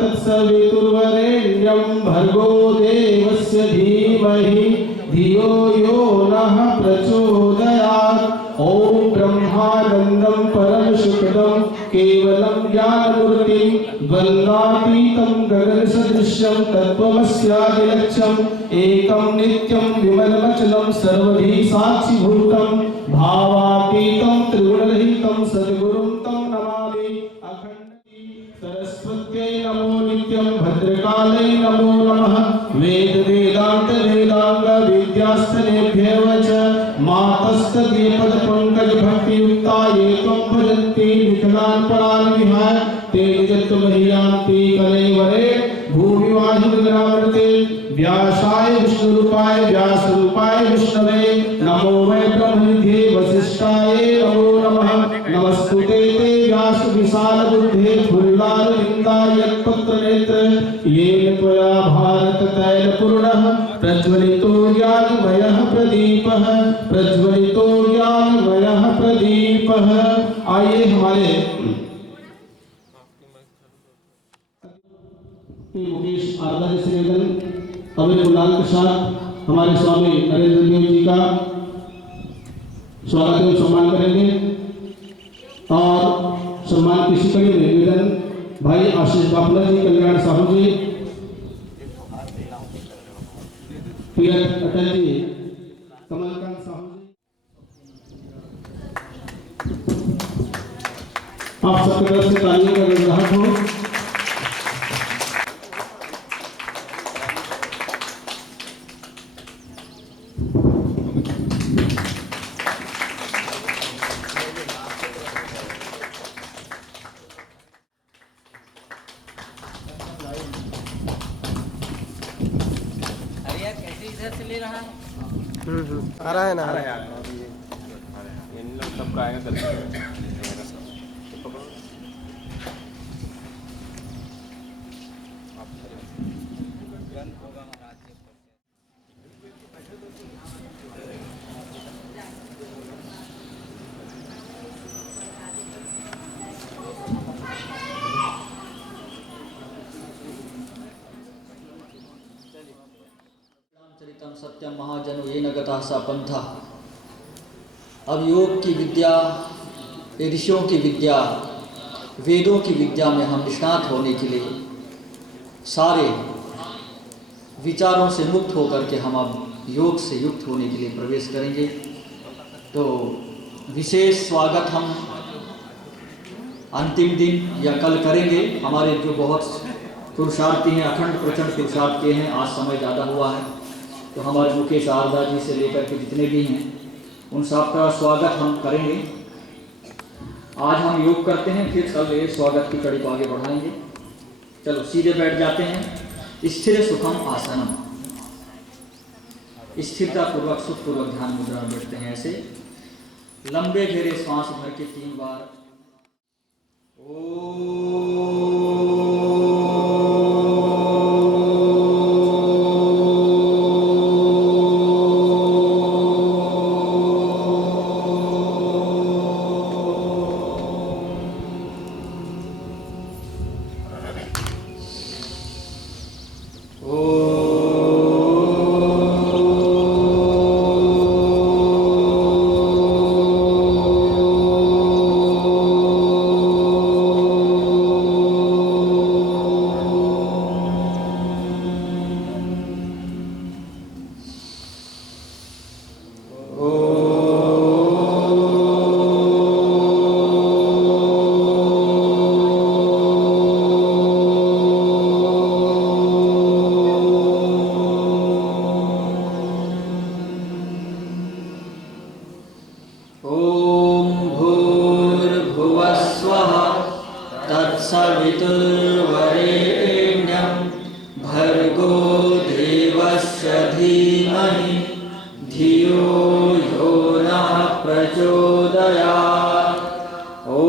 तत्सवितुर्वरेण्यं भर्गो देवस्य धीमहि धियो यो नः प्रचोदयात्। ओम ब्रह्मानंदं परमसुखदं केवलं ज्ञानमूर्तिं द्वन्द्वातीतं गगनसदृशं तत्त्वमस्यादिलक्ष्यम् एकं नित्यं विमलमचलं सर्वधी साक्षिभूतं भावातीतं त्रिगुणरहितं सद्गुरुं तं नमामि। अखण्डी सरस्वत्यै नमो नित्यं भद्रकालै नमो नमः। वेद वेदांत वेदांग विद्यास्तनेभ्यः च मातस्तदीय पद पंकज भक्ति युक्ता ये त्वं भजन्ति निखिलान् परान् विहाय ते निजत्व मह्यांति कलेवरे भूमि वायुगगनावृते व्यासाय विष्णुरूपाय व्यासरूपाय विष्णवे नमो वै ब्रह्मनिधे वसिष्ठाय नमो नमः। नमस्तुते ते व्यास विशाल बुद्धे फुल्लारविन्दाय यत्पत्रनेत्र येन त्वया भारत तैलपूर्णः प्रज्वलितो ज्ञानमयः प्रदीपः प्रज्वलितो ज्ञानमयः प्रदीपः। आइए हमारे मुकेश आराध्य से निवेदन कवि गुलाल के साथ हमारे स्वामी नरेंद्र देव जी का स्वागत एवं सम्मान करेंगे और सम्मान की कड़ी में निवेदन भाई आशीष बापला जी, कल्याण साहू जी, तीरथ अटल जी, कमलकांत साहू जी, आप सबके तरफ से तालियों का गड़गड़ाहट हो। आ रहा है ना, इन लोग सबका आएगा कल। चरितम सत्यम महाजनो ये नगता सा पंथा। अब योग की विद्या, ऋषियों की विद्या, वेदों की विद्या में हम निष्णात होने के लिए सारे विचारों से मुक्त होकर के हम अब योग से युक्त होने के लिए प्रवेश करेंगे। तो विशेष स्वागत हम अंतिम दिन या कल करेंगे। हमारे जो बहुत पुरुषार्थी हैं, अखंड प्रचंड पुरुषार्थ के हैं, आज समय ज़्यादा हुआ है तो हमारे मुकेश आरदा जी से लेकर के जितने भी हैं उन सबका स्वागत हम करेंगे। आज हम योग करते हैं, फिर कल ये स्वागत की कड़ी को आगे बढ़ाएंगे। चलो सीधे बैठ जाते हैं। स्थिर सुखम आसनम, स्थिरता पूर्वक सुखपूर्वक ध्यान मुद्रा में बैठते हैं। ऐसे लंबे घेरे श्वास भर के 3 बार तत्सवितुर्वरेण्यं भर्गो देवस्य धीमहि धियो यो नः प्रचोदयात्। ॐ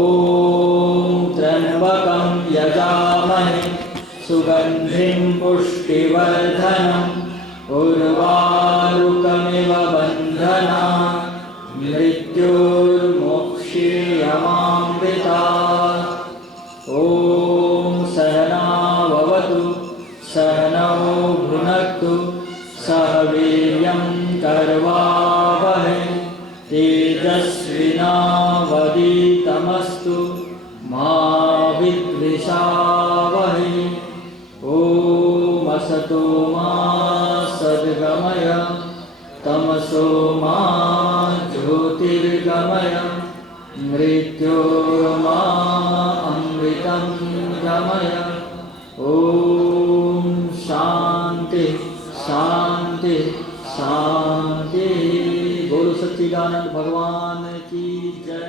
त्र्यम्बकं यजामहे सुगन्धिं पुष्टिवर्धनम् उर्वारुकमिव बन्धनात् मृत्युर्मोक्षीयमामृतात्। ॐ सहना भव भवतु सहनौ भुनक्तु सह वीर्यं करवावहै तेजस्विनावधीतमस्तु मा विद्विषावहै। ॐ असतो मा सद्गमय तमसो मा ज्योतिर्गमय मृत्योर्मा अमृतं गमय। ॐ शांति शांति शांति। बोलो सच्चिदानंद भगवान की जय।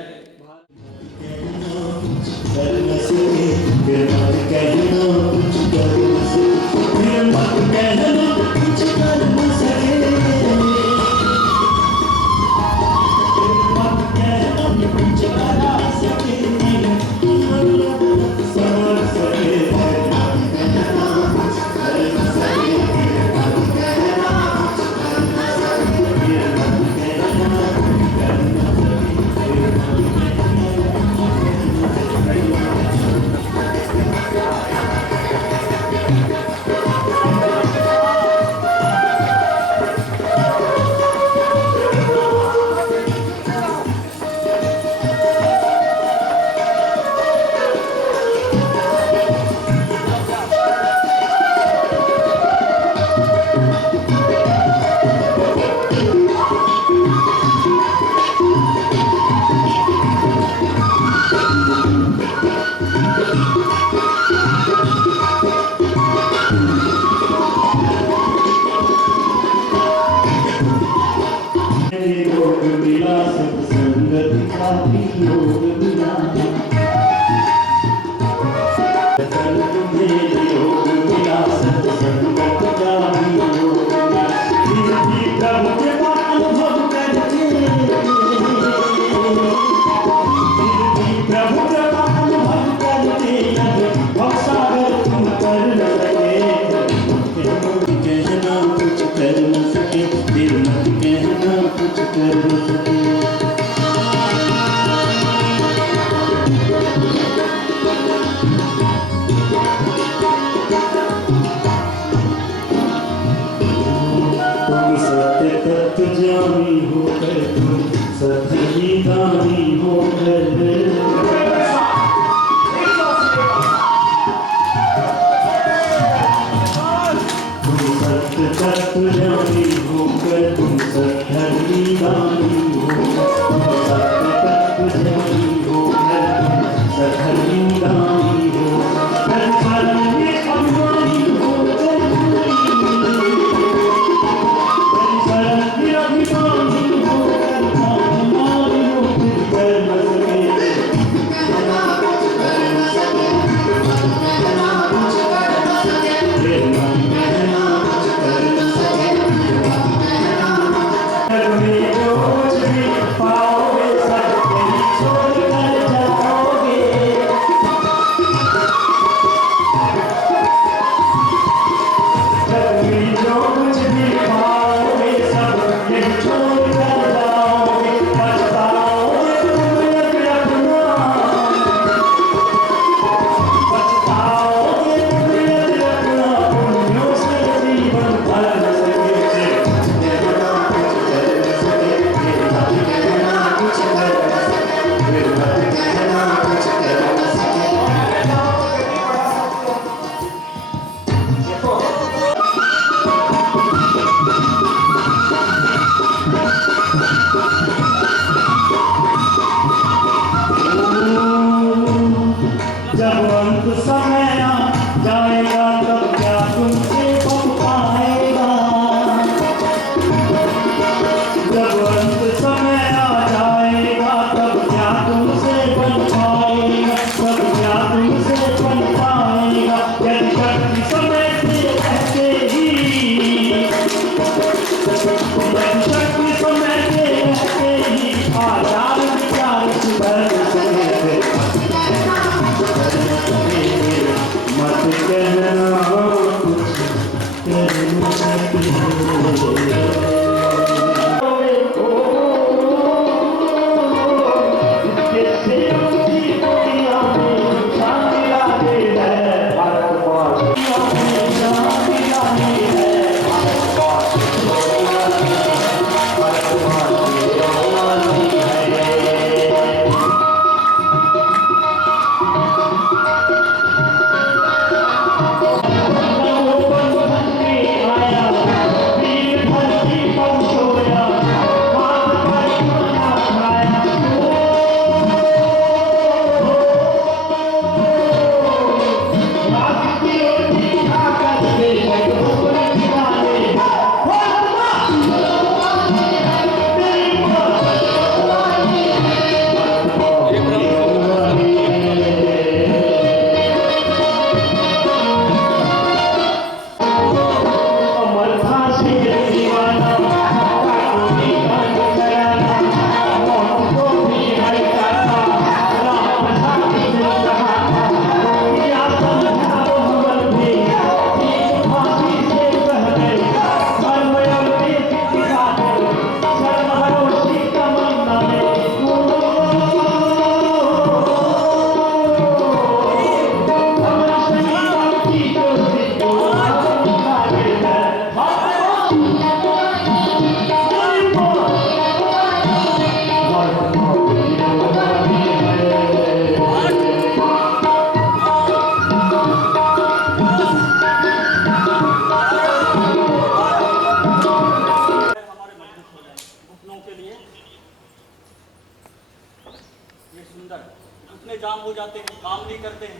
हो जाते हैं, काम नहीं करते हैं,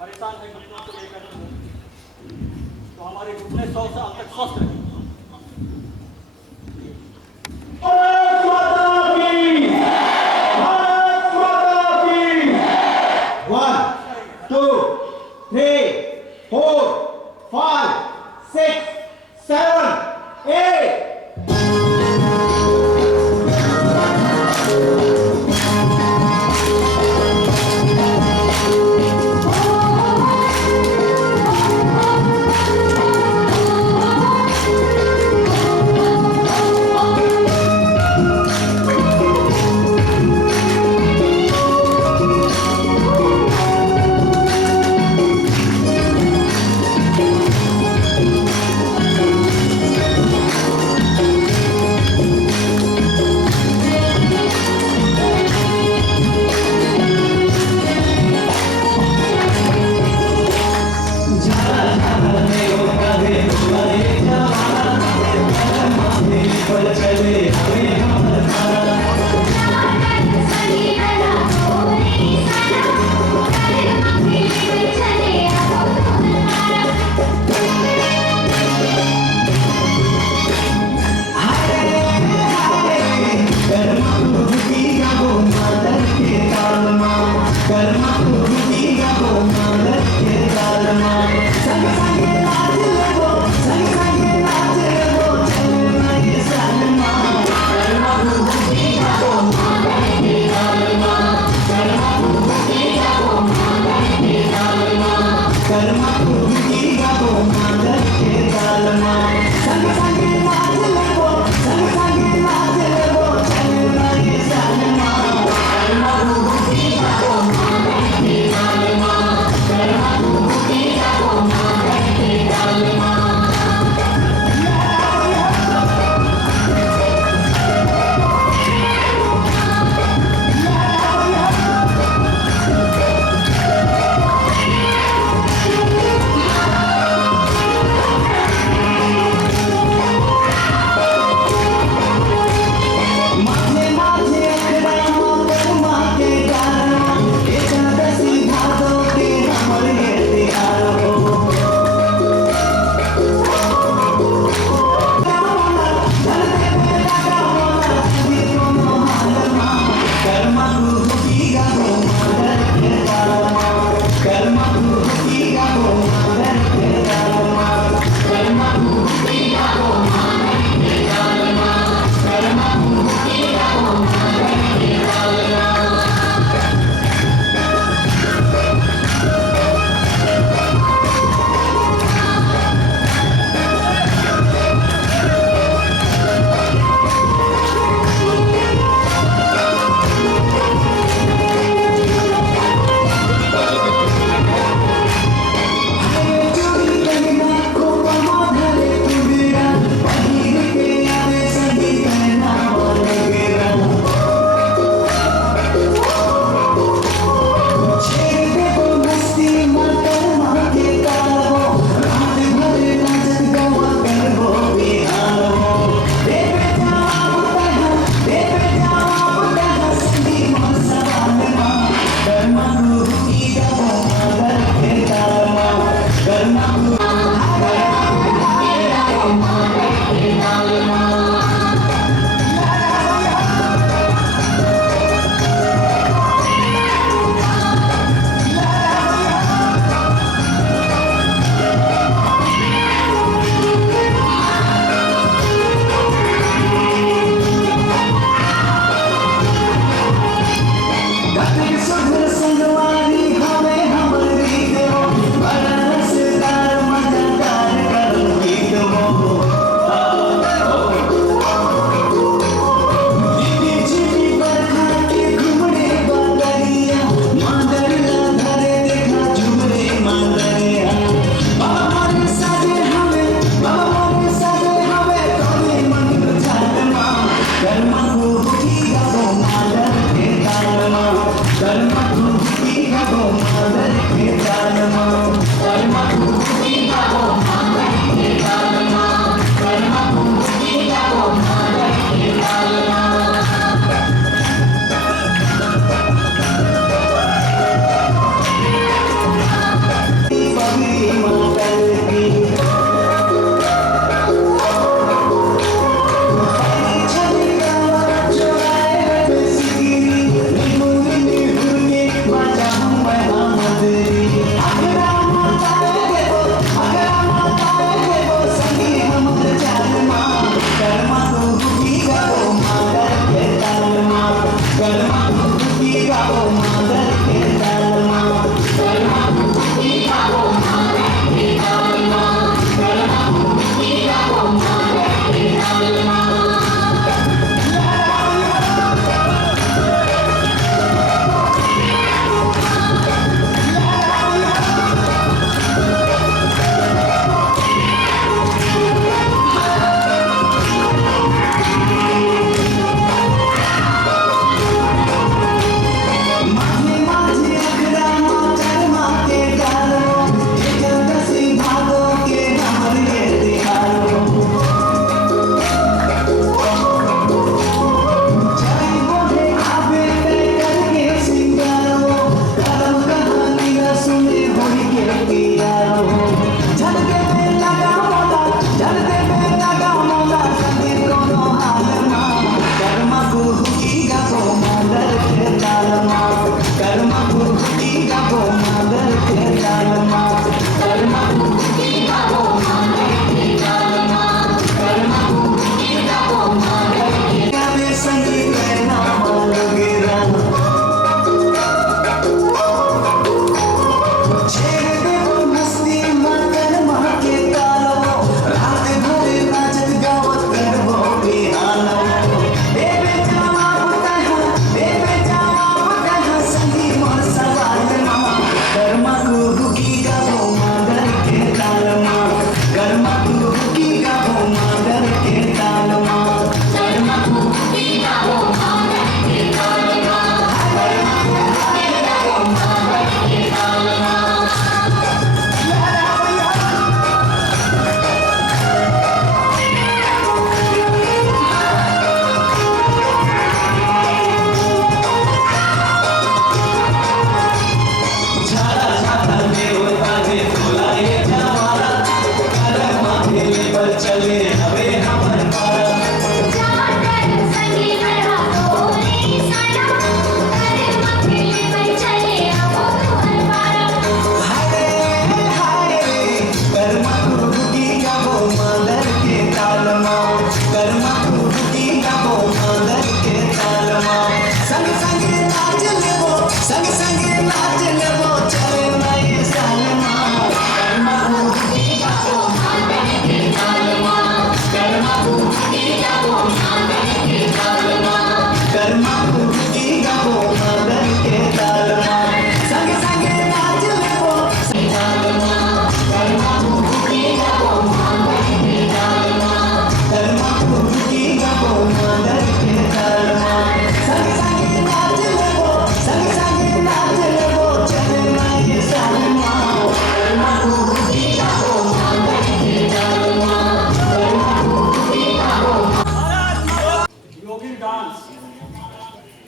परेशान है घुटनों को लेकर, तो हमारे घुटने 100 साल तक स्वस्थ रहे।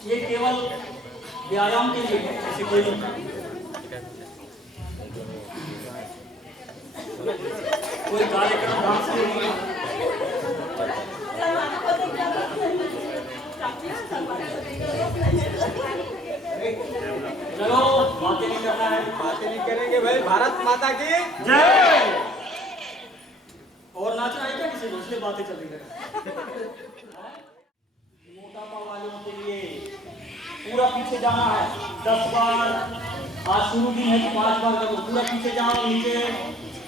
ये केवल व्यायाम के लिए है, ऐसे कोई कार्यक्रम डांस के लिए चलो बातें नहीं करना है, बातें नहीं करेंगे भाई। भारत माता की जय। और नाचना है क्या किसी को, इसलिए बातें चल रही है। मोटापा वालों के लिए पूरा पीछे जाना है 10 बार। आज शुरू दिन है कि 5 बार करो। पूरा पीछे जाओ, नीचे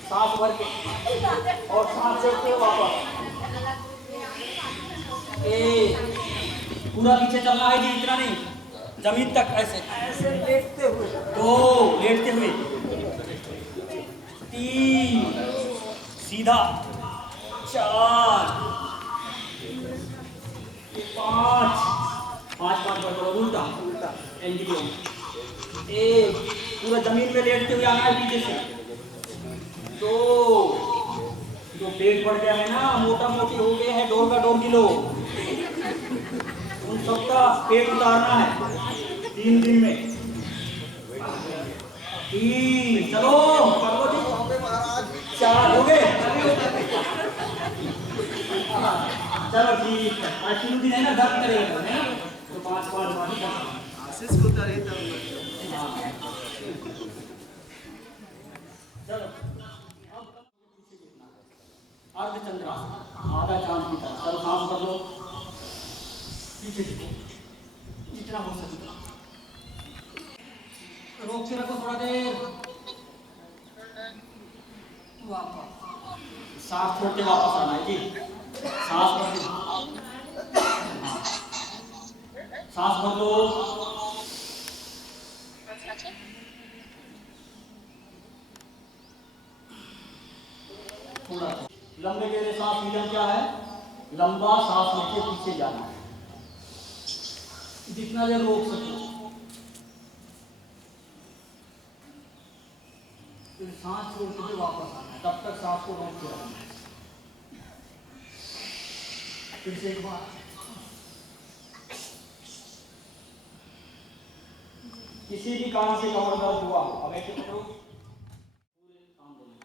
सांस भर के और सांस छोड़ते हो वापस। पूरा पीछे चलना है जी, इतना नहीं, जमीन तक ऐसे ऐसे लेटते हुए। 2 लेटते हुए, 3 सीधा, 4 5 बार करो उल्टा उल्टा एंगल। 1 पूरा जमीन पे लेटते हुए आना है पीछे से। 2 जो पेट बढ़ गया है ना, मोटा मोटी हो गए हैं, डोर का 2 किलो, उन सबका पेट उतारना है 3 दिन में। 3 चलो करो जी। चलो ठीक है, आज तीन दिन है ना, दर्द करेगा है ना, तो 5 बार ही कर आशीष को उतारे तब चलो। अब पीछे देखना, अर्धचंद्रासन, आधा चांद की तरह। चलो सांस कर लो, पीछे देखो जितना हो सके, रोक के रखो थोड़ा देर, वापस सांस छोड़ के वापस आना है जी, सांस भर लो, सांस भर लो, थोड़ा लंबे गहरे सांस नियम क्या है, लंबा सांस लेके पीछे जाना है, जितना देर रोक सको, फिर सांस छोड़ के वापस आना है, तब तक सांस को रोक के रखना है। फिर से एक बार, किसी भी कारण से कमर दर्द हुआ हो, अब ऐसे पकड़ो, पूरे काम देना,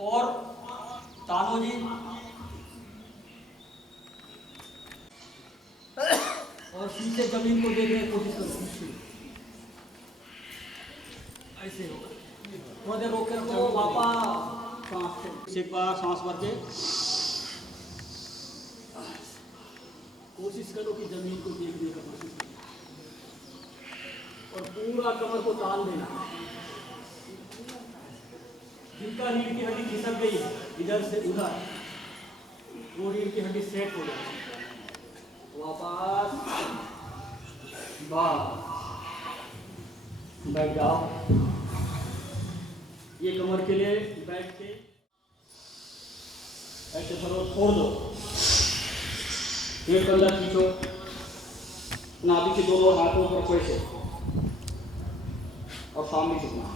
और तानो जी, और सीधे जमीन को देखने की कोशिश करो, ऐसे होगा, थोड़ा देर रोक कर रखो, वापस सांस, एक बार सांस भर के कोशिश करो कि जमीन को देखने का कोशिश करो, और पूरा कमर को तान देना, जिनका रीढ़ की हड्डी खिसक गई है इधर से उधर, वो रीढ़ की हड्डी सेट हो जाए, वापस बाहर बैठ जाओ, ये कमर के लिए बैठ के ऐसे करो, छोड़ दो, पेट अंदर खींचो, नाभि के दोनों हाथों पर पैसे, और सामने झुकना,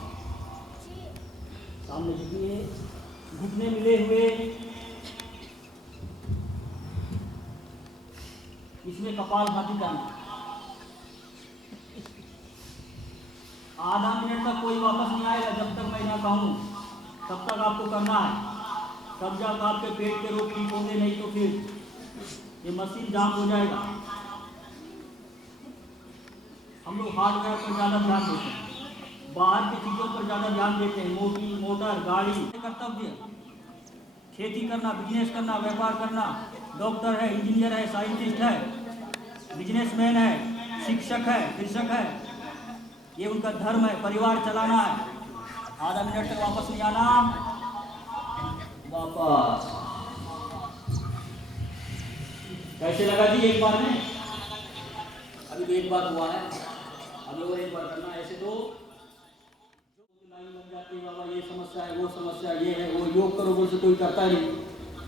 सामने झुकिए, घुटने मिले हुए, इसमें कपालभाति करना, आधा मिनट तक कोई वापस नहीं आएगा, जब तक मैं ना कहूँ तब तक आपको करना है, तब जब आपके पेट के रोग ठीक होंगे, नहीं तो फिर ये मशीन जाम हो जाएगा। हम लोग हार्डवेयर पर ज़्यादा ध्यान देते हैं, बाहर की चीज़ों पर ज़्यादा ध्यान देते हैं, मोटर गाड़ी, कर्तव्य, खेती करना, बिजनेस करना, व्यापार करना, डॉक्टर है, इंजीनियर है, साइंटिस्ट है, बिजनेसमैन है, शिक्षक है, कृषक है, ये उनका धर्म है, परिवार चलाना है। आधा मिनट तक वापस नहीं आना, वापस। कैसे लगा जी एक बार में? अभी तो एक बार हुआ है, अभी और एक बार करना, ऐसे तो लाइन लग जाती है, बाबा ये समस्या है, वो समस्या ये है, वो योग करो बोल से कोई करता नहीं,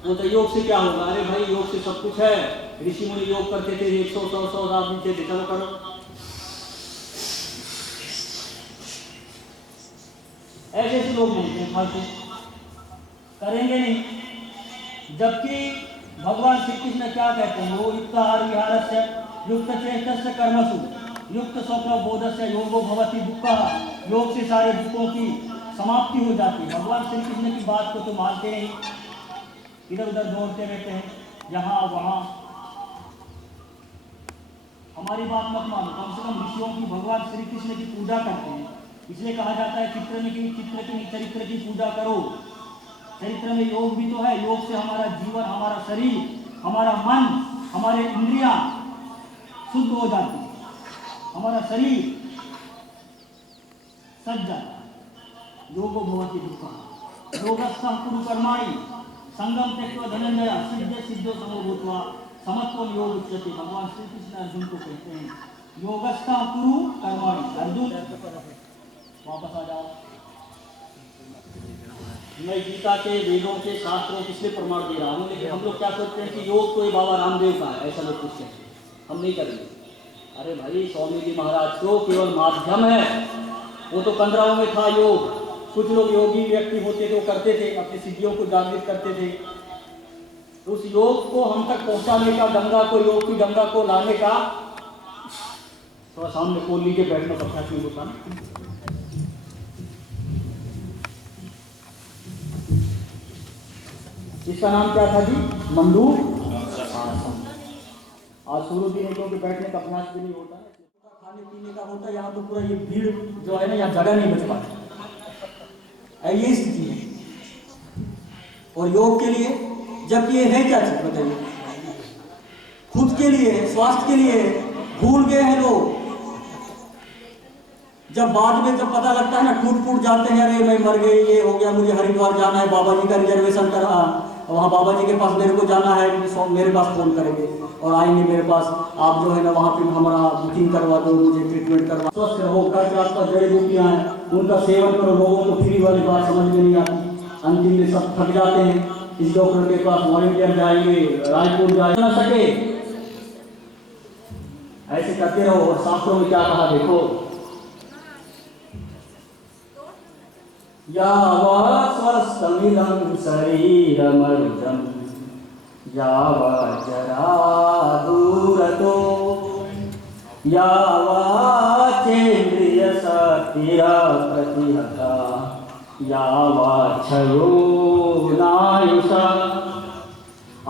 वो तो योग से क्या होगा? अरे भाई योग से सब कुछ है, ऋषि मुनि योग करते थे, 100 आदमी थे, चलो करो। ऐसे ऐसे लोग नहीं थे, फालतू करेंगे नहीं, जबकि भगवान श्री कृष्ण क्या कहते हैं, वो युक्त आहार विहारस्य युक्त चेष्टस्य कर्मसु युक्त स्वप्न बोधस्य योगो भवति दुःखः, योग से सारे दुखों की समाप्ति हो जाती है। भगवान श्री कृष्ण की बात को तो मानते नहीं, इधर उधर दौड़ते रहते हैं, यहाँ वहाँ। हमारी बात मत मानो, कम से कम ऋषियों की, भगवान श्री कृष्ण की पूजा करते हैं, इसलिए कहा जाता है चित्र की चरित्र की पूजा करो। चरित्र में योग भी तो है, योग से हमारा जीवन, हमारा शरीर, हमारा मन, हमारे इंद्रियां शुद्ध हो जाती है, हमारा शरीर सज जाता है। योगो भवति दुःखः योगस्थः कुरु कर्माणि संगम त्यक्त्वा धनंजय सिद्ध सिद्धो समो भूत्वा समत्वं योग उच्यते। भगवान श्री कृष्ण अर्जुन को कहते हैं योगस्थः कुरु कर्माणि। अर्जुन वापस आ जाओ। मैं गीता के, वेदों के, शास्त्रों के लिए प्रमाण दे रहा हूँ, लेकिन हम लोग क्या सोचते हैं कि योग तो ये बाबा रामदेव का है, ऐसा लोग पूछते हैं, हम नहीं करेंगे। अरे भाई स्वामी जी महाराज तो केवल माध्यम है, वो तो 15 में था योग। कुछ लोग योगी व्यक्ति होते थे, वो करते थे, अपनी सिद्धियों को जागृत करते थे। तो उस योग को हम तक पहुंचाने का, गंगा को, योग की गंगा को लाने का, थोड़ा सामने कोली के बैठने का अभ्यास नहीं होता ना। इसका नाम क्या था जी? मंडूक आसन। आज शुरू भी नहीं, क्योंकि बैठने का अभ्यास भी नहीं होता है, खाने पीने का होता है। यहाँ तो पूरा ये भीड़ जो है ना, यहाँ जगह नहीं बच पाती, ये स्थिति है। और योग के लिए, जबकि ये है क्या चीज बताइए? खुद के लिए, स्वास्थ्य के लिए भूल गए हैं लोग। जब बाद में जब पता लगता है ना, टूट जाते हैं, अरे मैं मर गई, ये हो गया, मुझे हरिद्वार जाना है, बाबा जी का रिजर्वेशन करा, वहाँ बाबा जी के पास मेरे को जाना है, मेरे पास फोन करेंगे और आएंगे मेरे पास, आप जो है ना वहाँ पे हमारा बुकिंग करवा दो, मुझे ट्रीटमेंट करवा। स्वस्थ रहो, घर के आसपास जड़ी बूटियाँ हैं, उनका सेवन करो। लोगों को फ्री वाली बात समझ में नहीं आती, अंतिम में सब थक जाते हैं। इस डॉक्टर के पास वॉलंटियर जाएंगे, रायपुर जाए ना सके, ऐसे करते रहो। और शास्त्रों में क्या कहा देखो, यावत् स्वस्थमिदं शरीरमर्जं यावत् जरा दूरतो यावत् चेन्द्रिय शक्तिरा प्रतिहता यावत् क्षयो नायुषा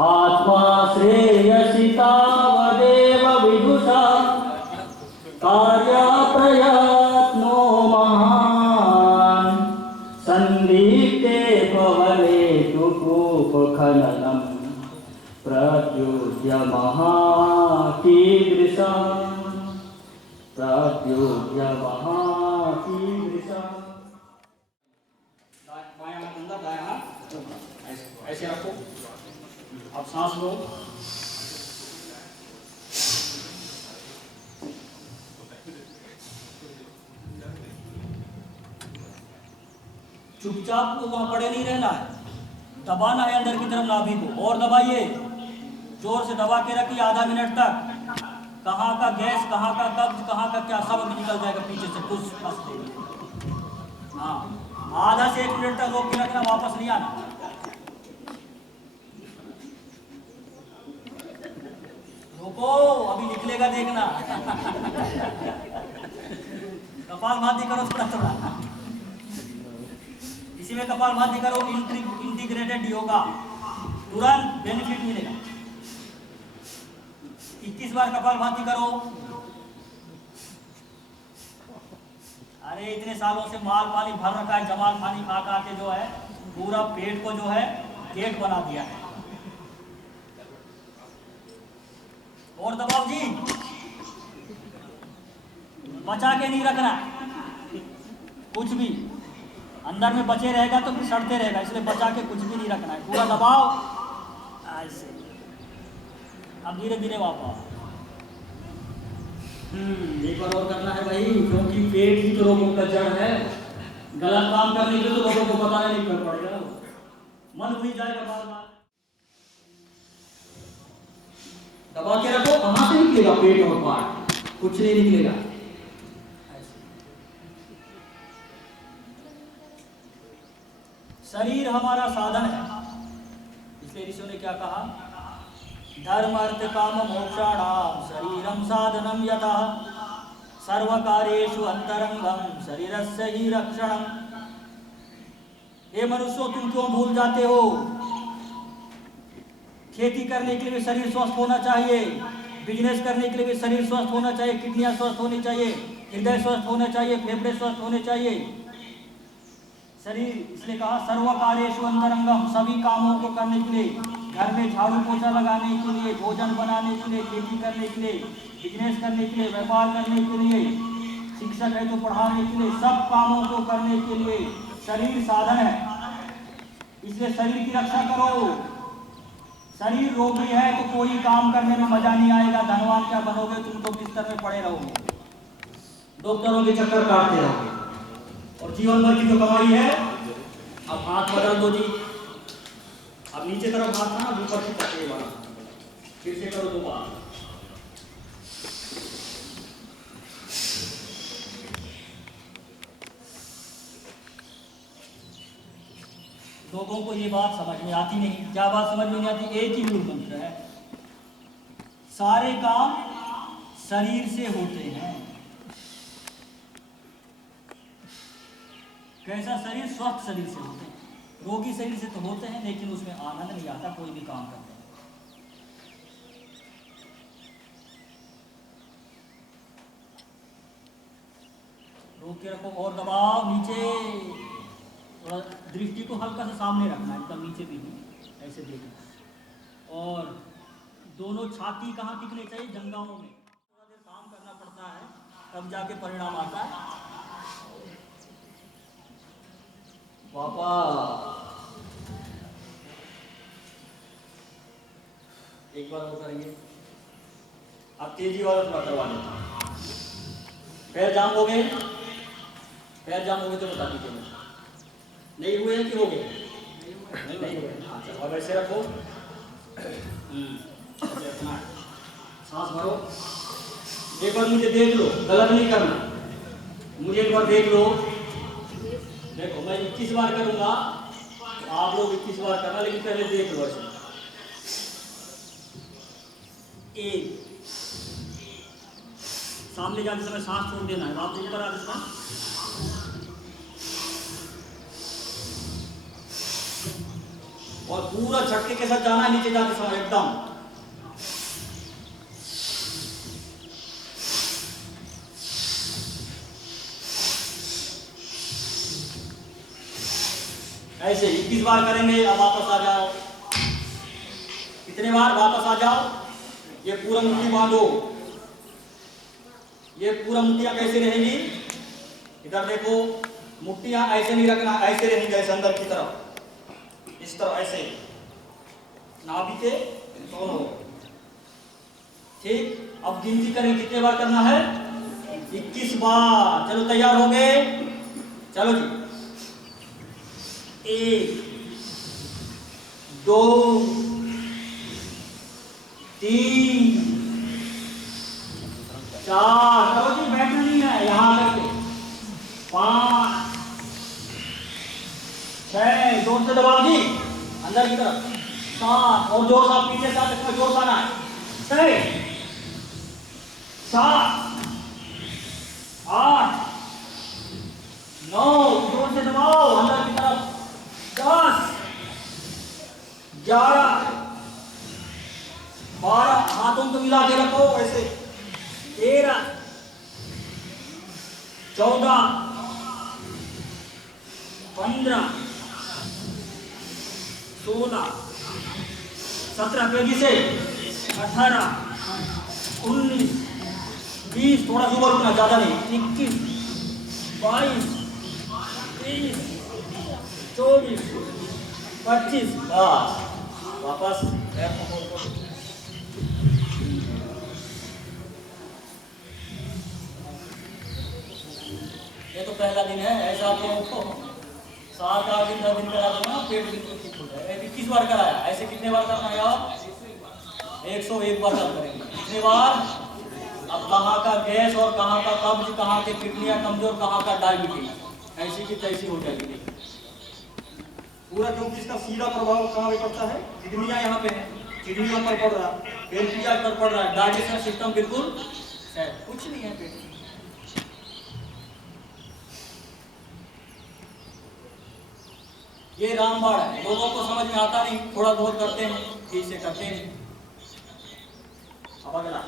आत्मा श्रेयसि तावदेव विदुषा कार्य प्रयत्नो महान् संदीप्ते भवने तु कूपखननं प्रद्युद्यमः कीदृशं प्रद्युद्यमः कीदृशम्। बायां हाथ अंदर, दायां हाथ ऐसे रखो। अब सांस लो। चुपचाप को वहां पड़े नहीं रहना है, दबाना है अंदर की तरफ नाभि को, और दबाइए, जोर से दबा के रखिए आधा मिनट तक। कहाँ का गैस, कहाँ का कब्ज, कहाँ का क्या, सब अभी निकल जाएगा पीछे से कुछ हंसते। हाँ, आधा से 1 मिनट तक रोक के रखना, वापस नहीं आना। रोको, अभी निकलेगा देखना। कपालभाति करो थोड़ा थोड़ा, इसी में कपालभाति करो, इंटीग्रेटेड योगा, तुरंत बेनिफिट मिलेगा। 21 बार कपालभाति करो। अरे इतने सालों से माल पानी भर रखा है, जमाल पानी खा खा के जो है पूरा पेट को जो है गेट बना दिया है। और दबाओ जी, बचा के नहीं रखना कुछ भी, अंदर में बचे रहेगा तो फिर सड़ते रहेगा, इसलिए बचा के कुछ भी नहीं रखना है, पूरा दबाओ ऐसे। अब धीरे धीरे वापस। एक बार और करना है भाई, क्योंकि पेट ही तो रोगों का जड़ है। गलत काम करने के लिए तो लोगों को पता नहीं कर पड़ेगा, मन हुई जाएगा बार बार। दबा के रखो, कहाँ से निकलेगा पेट और पार्ट, कुछ नहीं निकलेगा। शरीर हमारा साधन है, इसलिए ऋषियों ने क्या कहा, धर्म अर्थ काम मोक्षाणाम शरीरम साधनम यतः सर्वकार्येषु अंतरंगम शरीरस्य ही रक्षणम। हे मनुष्यों, तुम क्यों भूल जाते हो, खेती करने के लिए भी शरीर स्वस्थ होना चाहिए, बिजनेस करने के लिए भी शरीर स्वस्थ होना चाहिए, किडनियां स्वस्थ होनी चाहिए, हृदय स्वस्थ होना चाहिए, फेफड़े स्वस्थ होने चाहिए। शरीर, इसलिए कहा सर्व कार्येषु अंतरंगम, सभी कामों को करने के लिए, घर में झाड़ू पोछा लगाने के लिए, भोजन बनाने के लिए, खेती करने के लिए, बिजनेस करने के लिए, व्यापार करने के लिए, शिक्षक है तो पढ़ाने के लिए, सब कामों को करने के लिए शरीर साधन है। इसलिए शरीर की रक्षा करो। शरीर रोगी है तो कोई काम करने में मजा नहीं आएगा, धनवान क्या बनोगे, तुम तो बिस्तर में पड़े रहोगे, डॉक्टरों के चक्कर काटते रहोगे, और जीवन भर की जो कमाई है। अब हाथ बदल दो जी, अब नीचे तरफ हाथ था ना, ऊपर की तरफ वाला, फिर से करो 2 बार। लोगों को ये बात समझ में आती नहीं। क्या बात समझ में नहीं आती? एक ही मूल मंत्र है, सारे काम शरीर से होते हैं। कैसा शरीर? स्वस्थ शरीर से होते हैं। रोगी शरीर से तो होते हैं, लेकिन उसमें आनंद नहीं आता कोई भी काम करते हैं। रोक के रखो और दबाव नीचे, थोड़ा दृष्टि को हल्का सा सामने रखना, एकदम नीचे भी नहीं, ऐसे देखना। और दोनों छाती कहाँ टिकने चाहिए? जंघाओं में। थोड़ा देर काम करना पड़ता है, तब जाके परिणाम आता है। पापा एक बार और करेंगे। अब तेजी वाला थोड़ा करवा लेता हूँ। पैर जाम हो गए? पैर जाम हो गए तो बता दीजिए मुझे। नहीं हुए हैं कि हो गए? नहीं हुए। हाँ चलो, अब ऐसे रखो। ऐसे रखना है। सांस भरो। एक बार मुझे देख लो, गलत नहीं करना। मुझे एक बार देख लो। देखो मैं 21 बार करूंगा, आप लोग 21 बार करना, लेकिन पहले देख लो ऐसे। एक, सामने जाते समय सांस छोड़ देना है, आप ऊपर आ देना। और पूरा झटके के साथ जाना है नीचे जाते समय एकदम। ऐसे 21 बार करेंगे। अब वापस आ जाओ। कितने बार? वापस आ जाओ। ये पूरा मुट्ठी बांधो। ये पूरा मुट्ठियां कैसे रहेंगी? इधर देखो, मुट्ठियां ऐसे नहीं रखना, ऐसे रहेंगे, ऐसे अंदर की तरफ, इस तरह ऐसे नाभि के दोनों। ठीक, अब गिनती करें कितने बार करना है? 21 बार। चलो तैयार हो गए? चलो जी। 1 2 3 4, चलो जी, बैठना नहीं है, यहां करके 5 6, जोर से दबाओ जी अंदर की तरफ। 7, और जोर से पीछे साथ इसमें जोर आना है। 6 7 8 9, जोर से दबाओ अंदर की तरफ। 10 11 12, हाथों को मिला के रखो ऐसे। 13 14 15 16 17, तेजी से 18 19 20, थोड़ा सा ऊपर उठना, ज्यादा नहीं। 21 22 23 24 25, वापस पैर पकड़ को। ये तो पहला दिन है, ऐसा आप लोगों को 7 8 दिन 10 दिन करा दो ना, पेट बिल्कुल ठीक हो जाए। 21 बार कराया, ऐसे कितने बार करना है आप? 101 बार काम करेंगे। कितने बार? अब कहाँ का गैस और कहाँ का कब्ज, कहाँ के किडनियां कमजोर, कहाँ का डायबिटीज, ऐसी की तैसी हो जाएगी पूरा। क्योंकि इसका सीधा प्रभाव कहाँ पे पड़ता है? किडनियां यहाँ पे है, किडनियों पर पड़ रहा है, पेनक्रियाज पर पड़ रहा है, डाइजेशन सिस्टम बिल्कुल कुछ नहीं है पेट। ये रामबाण है, लोगों को समझ में आता नहीं, थोड़ा बहुत करते हैं, ठीक से करते नहीं। अब अगला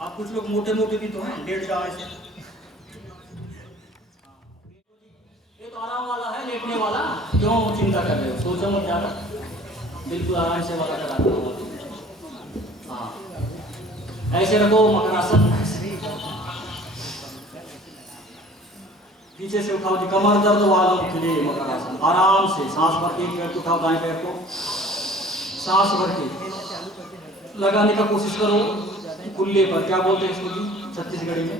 आप कुछ लोग मोटे मोटे भी तो हैं, 1.5 जाए से। ये तो आराम वाला है, लेटने वाला, क्यों चिंता कर रहे हो? सोचो मत ज्यादा, बिल्कुल आराम से वाला कराता हूँ। हाँ, ऐसे रखो मकरासन, पीछे से उठाओ जी, कमर दर्द वालों के लिए मकरासन। आराम से सांस भर के पैर को उठाओ, दाएं पैर को सांस भर के लगाने का कोशिश करो कुल्ले पर। क्या बोलते हैं इसको जी छत्तीसगढ़ी में?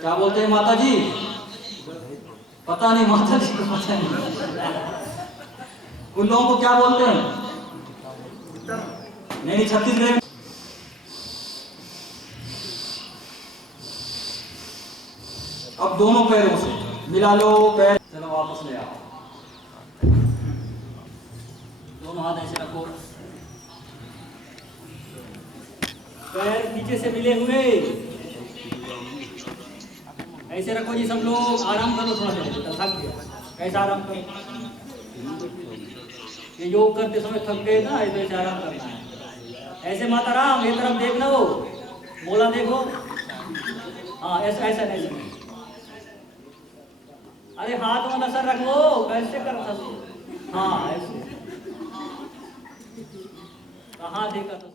क्या बोलते हैं माता जी? पता नहीं, माता जी को पता नहीं। उन लोगों को क्या बोलते हैं? नहीं, छत्तीसगढ़। अब दोनों पैरों से मिला लो पैर। चलो वापस ले आओ, दोनों हाथ ऐसे रखो, पैर नीचे से मिले हुए, ऐसे रखो जी। सब लोग आराम करो थोड़ा सा, थक गया। ऐसा आराम करो, ये योग करते समय थक गए ना, ऐसे आराम करना है। ऐसे माता राम ये तरफ देख लो, बोला देखो। हाँ ऐसा ऐसा नहीं। अरे हाथ में नजर रख लो, कैसे कर सकते? हाँ ऐसे कहाँ देखा था?